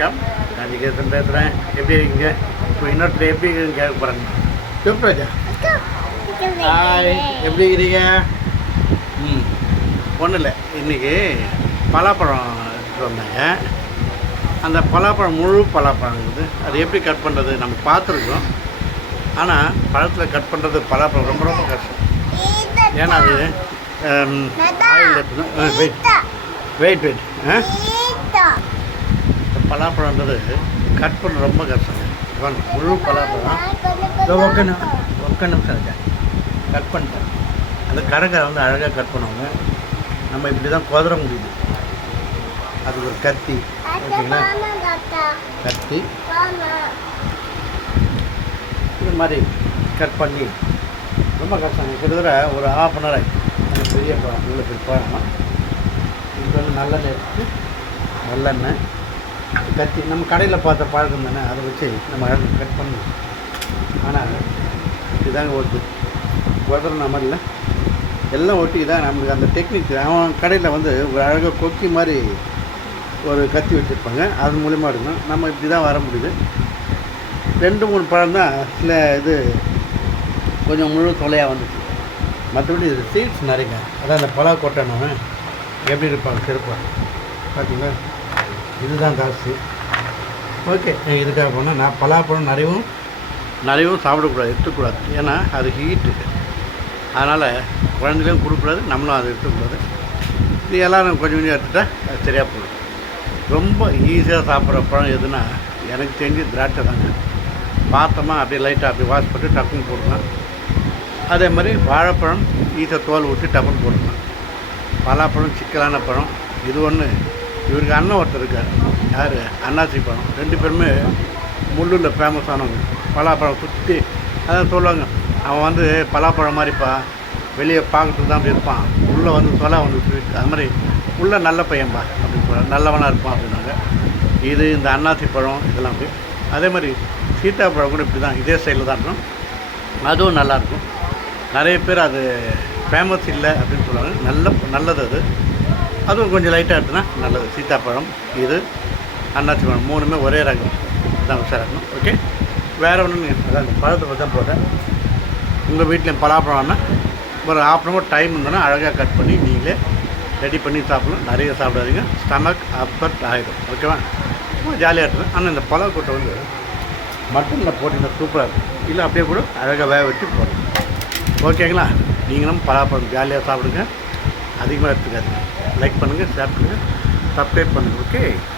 வணக்கம். நான் நிகேசன் பேசுகிறேன். எப்படி இருக்கீங்க? இப்போ இன்னொருத்தர் எப்படி இருக்குன்னு கேட்க போகிறாங்க. சூப்பராஜா ஹாய், எப்படி இருக்கிறீங்க? ஒன்றும் இல்லை, இன்றைக்கி பலாப்பழம் எடுத்துகிட்டு வந்தாங்க. அந்த பலாப்பழம் முழு பலாப்பழம் இருக்குது. அது எப்படி கட் பண்ணுறது நம்ம பார்த்துருக்கோம். ஆனால் பழத்தில் கட் பண்ணுறது பலாப்பழம் ரொம்ப ரொம்ப கஷ்டம். ஏன்னா அது ஆயில் எடுத்துணும். வெயிட் பலாப்பழன்றது கட் பண்ண ரொம்ப கஷ்டம். முழு பலாப்பழம் ஒக்க நிமிஷம் இருக்கேன் கட் பண்ணிட்டேன். அந்த கடைக்கார வந்து அழகாக கட் பண்ணுவாங்க. நம்ம இப்படி தான் குதிர முடியுது. அது ஒரு கத்தி, ஓகேங்களா? கத்தி இது மாதிரி கட் பண்ணி ரொம்ப கஷ்டம். கிட்டத்தட்ட ஒரு ½ அந்த பெரிய பழம், இவ்வளோ பெரிய பழம். இது வந்து நல்லெண்ணெய் எடுத்து நல்லெண்ணெய் கத்தி நம்ம கடையில் பார்த்த பழக்கம் தானே, அதை வச்சு நம்ம அழகாக கட் பண்ணி. ஆனால் இதுதாங்க ஒட்டு உதறன மாதிரி இல்லை, எல்லாம் ஒட்டி தான் நம்மளுக்கு அந்த டெக்னிக். அவன் கடையில் வந்து ஒரு அழகாக கொக்கி மாதிரி ஒரு கத்தி வச்சுருப்பாங்க, அது மூலிமா இருக்கணும். நம்ம இப்படி தான் வர முடியுது. 2-3 பழம் தான் சில இது கொஞ்சம் முழு தொலையாக வந்துச்சு. மற்றபடி இது சீட்ஸ் நிறைங்க. அதான் அந்த பலா கொட்டணும் எப்படி இருப்பாங்க சிறப்பாக பார்த்தீங்களா? இதுதான் காசு. ஓகே, இதுக்காக போனால் நான் பலாப்பழம் நிறையவும் சாப்பிடக்கூடாது, எடுத்துக்கூடாது. ஏன்னா அது ஹீட்டு. அதனால் குழந்தைகளும் கொடுக்கூடாது, நம்மளும் அதை எடுத்துக்கூடாது. இது எல்லோரும் கொஞ்சம் கொஞ்சம் எடுத்துட்டா அது சரியாக போடும். ரொம்ப ஈஸியாக சாப்பிட்ற பழம் எதுனா எனக்கு தெரிஞ்சு திராட்சை தாங்க. பார்த்தோமா அப்படியே லைட்டாக அப்படி வாஷ் பண்ணி டக்குன்னு போடலாம். அதே மாதிரி வாழைப்பழம் ஈஸியாக தோல் விட்டு டக்குன்னு போடலாம். பலாப்பழம் சிக்கலான பழம். இது ஒன்று. இவருக்கு அண்ணன் ஒருத்தர் இருக்கார். யார்? அன்னாசி பழம். 2 பேருமே முள்ளில் ஃபேமஸானவங்க. பலாப்பழம் சுற்றி அதான் சொல்லுவாங்க, அவன் வந்து பலாப்பழம் மாதிரிப்பா, வெளியே பார்க்கறதுக்கு தான் அப்படி இருப்பான், உள்ளே வந்து தொலை வந்து ஸ்வீட். அது மாதிரி உள்ளே நல்ல பையன்பா அப்படின்னு சொல்கிறாங்க, நல்லவனாக இருப்பான் அப்படின்னாங்க. இது இந்த அன்னாசி பழம் இதெல்லாம் அப்படி. அதே மாதிரி சீத்தாப்பழம் கூட இப்படி தான், இதே சைடில் தான் இருக்கும். அதுவும் நல்லாயிருக்கும். நிறைய பேர் அது ஃபேமஸ் இல்லை அப்படின்னு சொல்லுவாங்க. நல்லது அது. அதுவும் கொஞ்சம் லைட்டாக எடுத்துனா நல்லது. சீத்தாப்பழம், இது அன்னாசி பழம் 3மே ஒரே ரகம் தான் உஷாராகணும். ஓகே, வேறு ஒன்று அதான் இந்த பழத்தை பற்றி தான் போட்டேன். உங்கள் வீட்டில் பலாப்பழம்னா ஒரு ½ டைம் இருந்தோன்னா அழகாக கட் பண்ணி நீங்களே ரெடி பண்ணி சாப்பிடலாம். நிறைய சாப்பிடாதீங்க, ஸ்டமக் அப்செட் ஆகிடும். ஓகேவா? ரொம்ப ஜாலியாக இருக்குது. ஆனால் இந்த பலாக்கொட்டை வந்து மட்டனில் போட்டிங்கன்னா சூப்பராக இருக்கும். இல்லை அப்படியே கூட அழகாக வேக வச்சு போடணும். ஓகேங்களா? நீங்களும் பலாப்பழம் ஜாலியாக சாப்பிடுங்க, அதிகமாக எடுத்துக்காதீங்க. லைக் பண்ணுங்கள், ஷேர் பண்ணுங்கள், சப்ஸ்கிரைப் பண்ணுங்கள். ஓகே.